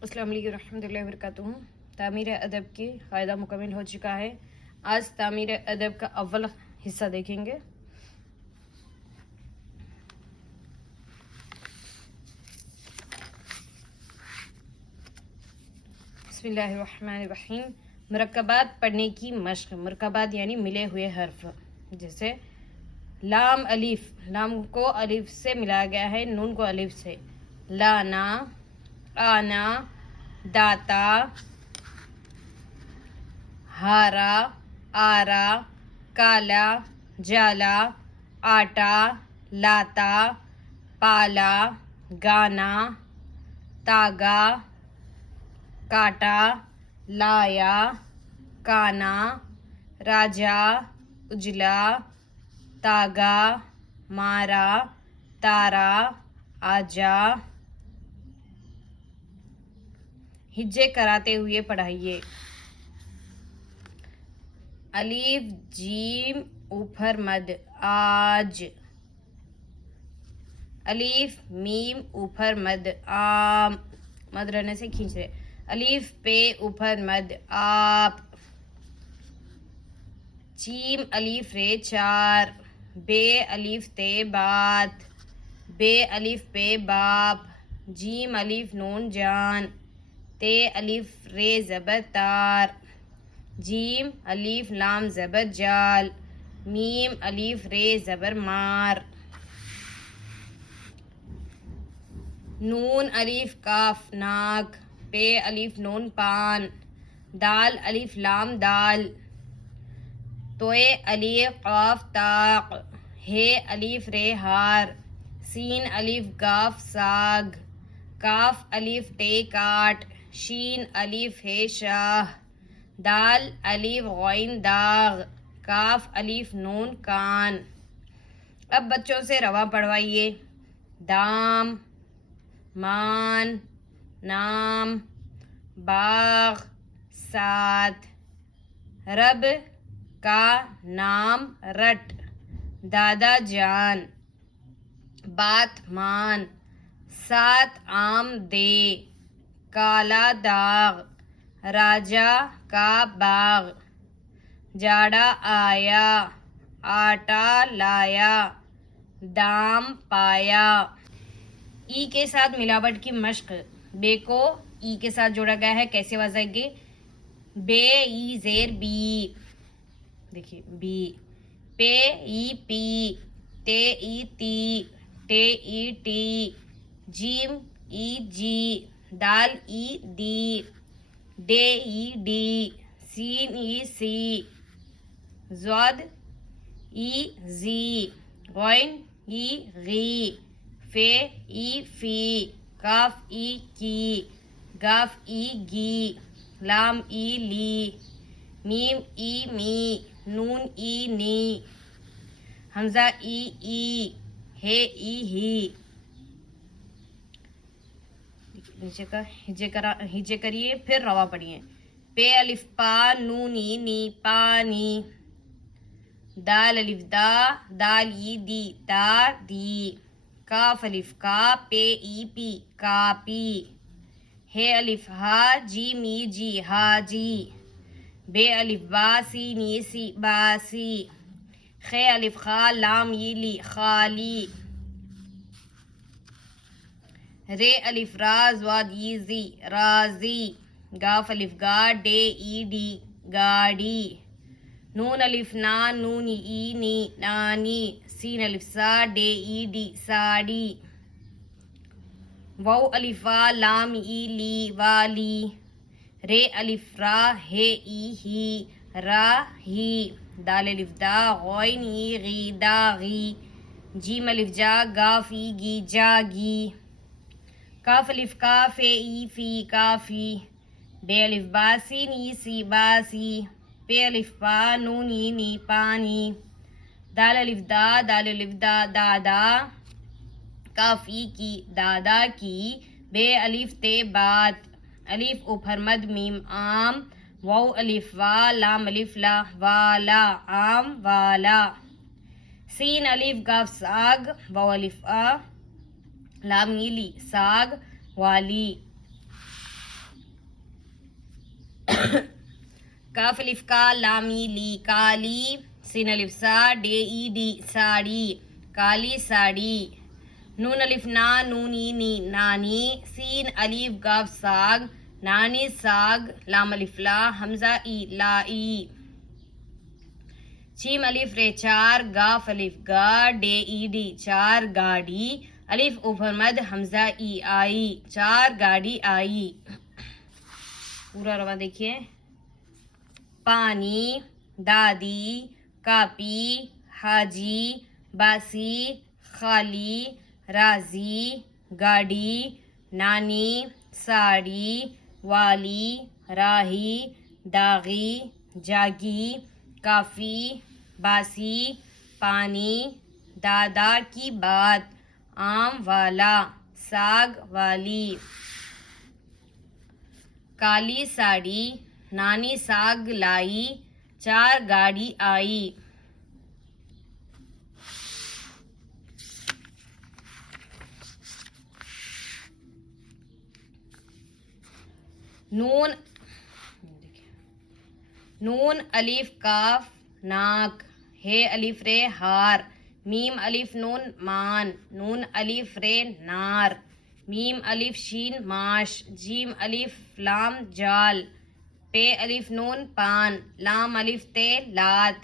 अस्सलाम वालेकुम रहमतुल्लाहि व बरकातुहू। तामीर अदब की क़ायदा मुकम्मल हो चुका है। आज तामीर अदब का अव्वल हिस्सा देखेंगे। बिस्मिल्लाहिर्रहमानिर्रहीम। मुरक्कबात पढ़ने की मश्क। मुरक्कबात यानी मिले हुए हर्फ। जैसे लाम अलिफ, लाम को अलिफ से मिलाया गया है, नून को अलिफ से। लाना, आना, दाता, हारा, आरा, काला, जाला, आटा, लाता, पाला, गाना, तागा, काटा, लाया, काना, राजा, उजला, तागा, मारा, तारा, आजा। हिज्जे कराते हुए पढ़ाइए। अलीफ जीम ऊपर मद आज। अलीफ मीम ऊपर मद आम, मद रहने से खींच रहे। अलीफ पे ऊपर मद आप। चीम अलीफ रे चार। बे अलीफ ते बात। बे अलीफ पे बाप। जीम अलीफ नून जान। ते अलीफ रे ज़बर तार। जीम अलीफ लाम ज़बर जाल। मीम अलीफ रे ज़बर मार। नून अलीफ काफ नाक। पे अलीफ नून पान। दाल अलीफ लाम दाल। तोए अलीफ काफ ताक। हे अलीफ रे हार। सीन अलीफ गाफ साग। काफ अलीफ टे काट। शीन अलीफ है शाह। दाल अलीफ गौइन दाग। काफ अलीफ नून कान। अब बच्चों से रवा पढ़वाइए। दाम, मान, नाम, बाग, साथ। रब का नाम रट। दादा जान, बात मान। सात आम दे। काला दाग। राजा का बाग। जाड़ा आया। आटा लाया। दाम पाया। ई के साथ मिलावट की मश्क। बे को ई के साथ जोड़ा गया है, कैसे वजाएंगे? बे ई जेर बी। देखिए बी। पे ई पी। ते ई ती। टे ई टी। जीम ई जी। दाल ई दी। डे ई डी। सीन ई सी। ज़ाद ई जी। गौइन ई गी। फे ई फी। काफ ई की। गाफ ई गी। लाम ई ली। मीम ई मी। नून ई नी। हमजा ई ई। हे ई ही। नीचे का हिज्जे करिए, फिर रवा पढ़िए। पे अलिफ पा नून ई नी पानी। दाल अलिफ दा। दाल ई दी दा दी। काफ अलिफ का। पे ई पी कापी। हे अलिफ हा। जीम ई जी हाजी। बे अलिफ बा सीन ई सी बासी। खे अलिफ खा लाम ई ली खाली। रे अलिफ रा ज़्वाद ई जी राजी। गाफ अलिफ गा। डे ई डी गाड़ी। नून अलिफ ना नून ई नी नानी। सीन अलिफ सा। डे ई डी साड़ी। वाउ अलिफ वा लाम ई ली वाली। रे अलिफ रा। हे ई ही रा ही। दाल अलिफ दा। गौइन ई गी दागी। जीम अलिफ जा। गाफ ई गी जागी। काफ अलिफ का। फे ई फी काफी। बे अलिफ बा सीन ई सी बासी। पे अलिफ पा नून ई नी पानी। दाल अलिफ दा। दाल अलिफ दा दादा। काफ ई की दादा की। बे अलिफ ते बात। अलिफ ऊपर मद मीम आम। वाउ अलिफ वा लाम अलिफ ला वाला आम वाला। सीन अलिफ गाफ साग। वाउ अलिफ आ लाम नीली साग वाली। काफ अलिफ का लामी ली काली, सीन अलिफ सा डे ई डी साड़ी काली साड़ी, नून अलिफ ना नूनी नी नानी, सीन अलिफ गाफ साग नानी साग, लाम अलिफ ला हमजा ई लाई, चीम अलिफ रे चार गाफ अलिफ गा डे ई डी चार गाड़ी, अलिफ उभर मद हमजा ई आई चार गाड़ी आई। पूरा रवा देखिए। पानी, दादी, कापी, हाजी, बासी, खाली, राजी, गाड़ी, नानी, साड़ी, वाली, राही, दागी, जागी, काफी, बासी, पानी, दादा की बात, आम वाला, साग वाली, काली साड़ी, नानी साग लाई, चार गाड़ी आई। नून नून अलिफ काफ नाक, हे अलिफ रे हार, मीम अलिफ नून मान, नून अलिफ रे नार, मीम अलिफ शीन माश, जीम अलिफ लाम जाल, पे अलिफ नून पान, लाम अलिफ ते लात,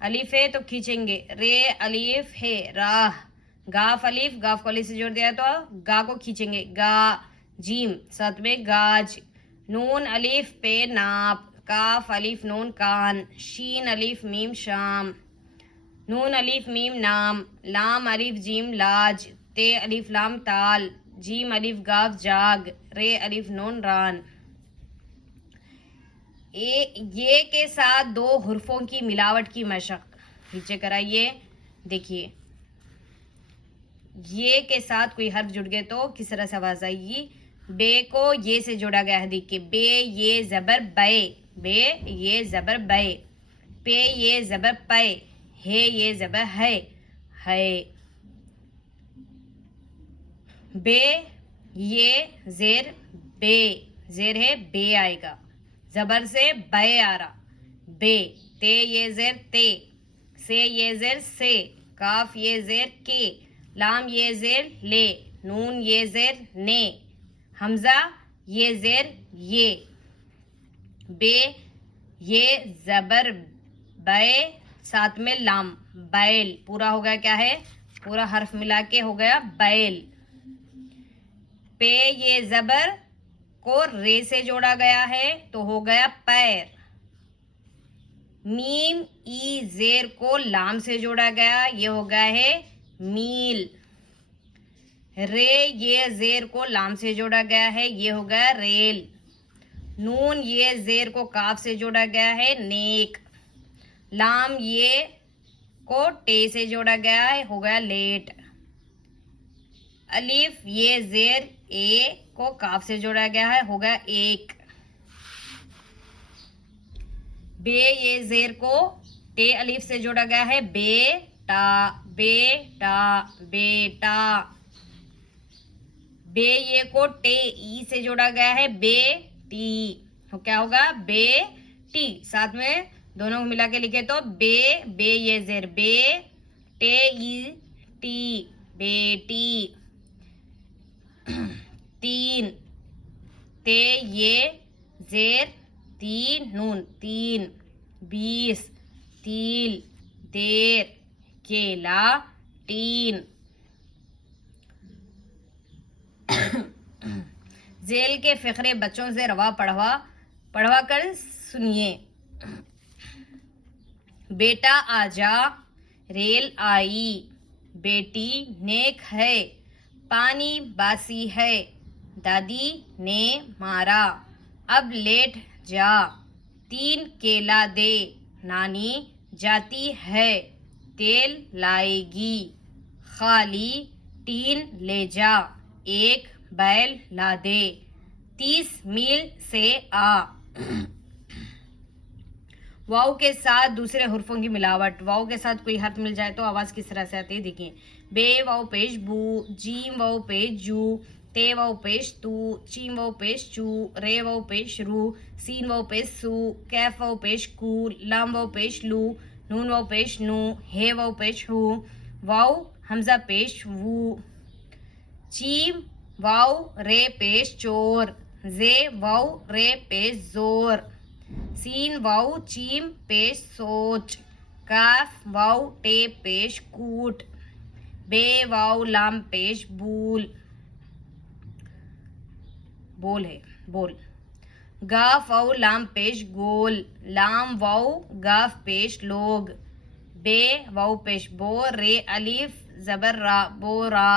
अलिफ है तो खींचेंगे, रे अलिफ है राह, गाफ अलिफ गाफ को अलिफ से जोड़ दिया तो गा को खींचेंगे गा, जीम साथ में गाज, नून अलिफ पे नाप, काफ अलिफ नून कान, शीन अलिफ मीम शाम, नून अलिफ मीम नाम, लाम अलिफ जीम लाज, ते अलिफ लाम ताल, जीम अलिफ गाफ जाग, रे अलिफ नून रान। ये के साथ दो हुर्फों की मिलावट की मशक नीचे कराइए। देखिए ये के साथ कोई हर्फ जुड़ गए तो किस तरह से आवाज आएगी। बे को ये से जोड़ा गया है, देखिए बे ये जबर बे, बे ये जबर बे, पे ये जबर पे, हे ये जबर है, बे ये जेर बे, जेर है बे आएगा, जबर से बे आ रहा बे, ते ये जेर ते, से ये जेर से, काफ ये जेर के, लाम ये जेर ले, नून ये जेर ने, हमजा ये जेर ये, बे ये जबर बे साथ में लाम बैल, पूरा हो गया क्या है, पूरा हर्फ मिला के हो गया बैल। पे ये जबर को रे से जोड़ा गया है तो हो गया पैर। मीम ई जेर को लाम से जोड़ा गया, ये हो गया है मील। रे ये जेर को लाम से जोड़ा गया है, ये हो गया रेल। नून ये जेर को काफ से जोड़ा गया है, नेक। लाम ये को टे से जोड़ा गया है, हो गया लेट। अलिफ ये जेर ए को काफ से जोड़ा गया है, हो गया एक। बे ये जेर को टे अलिफ से जोड़ा गया है, बेटा, बेटा, बेटा। बे ये को टे ई से जोड़ा गया है, बेटी, तो क्या होगा बेटी। साथ में दोनों को मिला के लिखे तो बे, बे ये जेर बे, टे ई टी, बेटी। तीन, ते ये जेर तीन, नून तीन। 20, तिल, देर, केला, टीन। जेल के फिक्रे बच्चों से रवा पढ़वा कर सुनिए। बेटा आजा, रेल आई, बेटी नेक है, पानी बासी है, दादी ने मारा, अब लेट जा, 3 केला दे, नानी जाती है, तेल लाएगी, खाली 3 ले जा, 1 बैल ला दे, 30 मील से आ। वाव के साथ दूसरे हुर्फों की मिलावट। वाव के साथ कोई हर्फ मिल जाए तो आवाज किस तरह से आती है, देखिए। बे वाव पेश बू, जीम वाव पेश जू, ते वाव पेश तू, चीम वाव पेश चू, रे वाव पेश रू, सीन वाव पेश सू, कैफ वाव पेश कू, लाम वाव पेश लू, नून वाव पेश नू, हे वाव पेश हू, वाव हमजा पेश वू, चीम वाव रे पेश चोर, जे वाव रे पेश जोर, सीन वाव चीम पेश सोच, काफ वाव टे पेश कूट, बे वाव लाम पेश बूल, बोल है बोल, गाफ वाव लाम पेश गोल, लाम वाव गाफ पेश लोग, बे वाव पेश बो, रे अलिफ जबर रा, बोरा।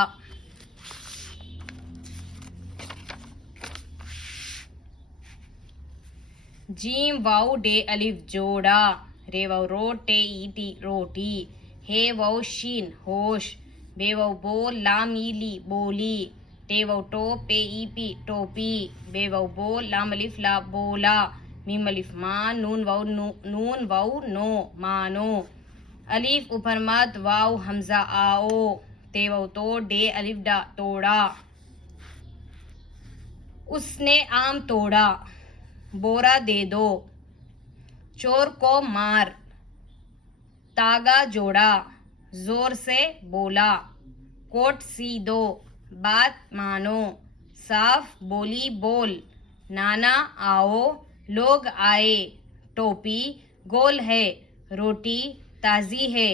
जीम वाव डे अलिफ जोड़ा, रे वाव रो टे ईटी रोटी, हे वाव शीन होश, बे वाव बो लाम ईली बोली, टे वाव टो पे ईपी टोपी, बे वाव बो लाम अलिफ ला बोला, मीम अलिफ मा, नून वाव नो मानो, अलिफ ऊपर मत, वाव हमजा आओ, ते वाव तो, डे अलिफ डा तोड़ा, उसने आम तोड़ा, बोरा दे दो, चोर को मार, तागा जोड़ा, जोर से बोला, कोट सी दो, बात मानो, साफ बोली बोल, नाना आओ, लोग आए, टोपी गोल है, रोटी ताजी है।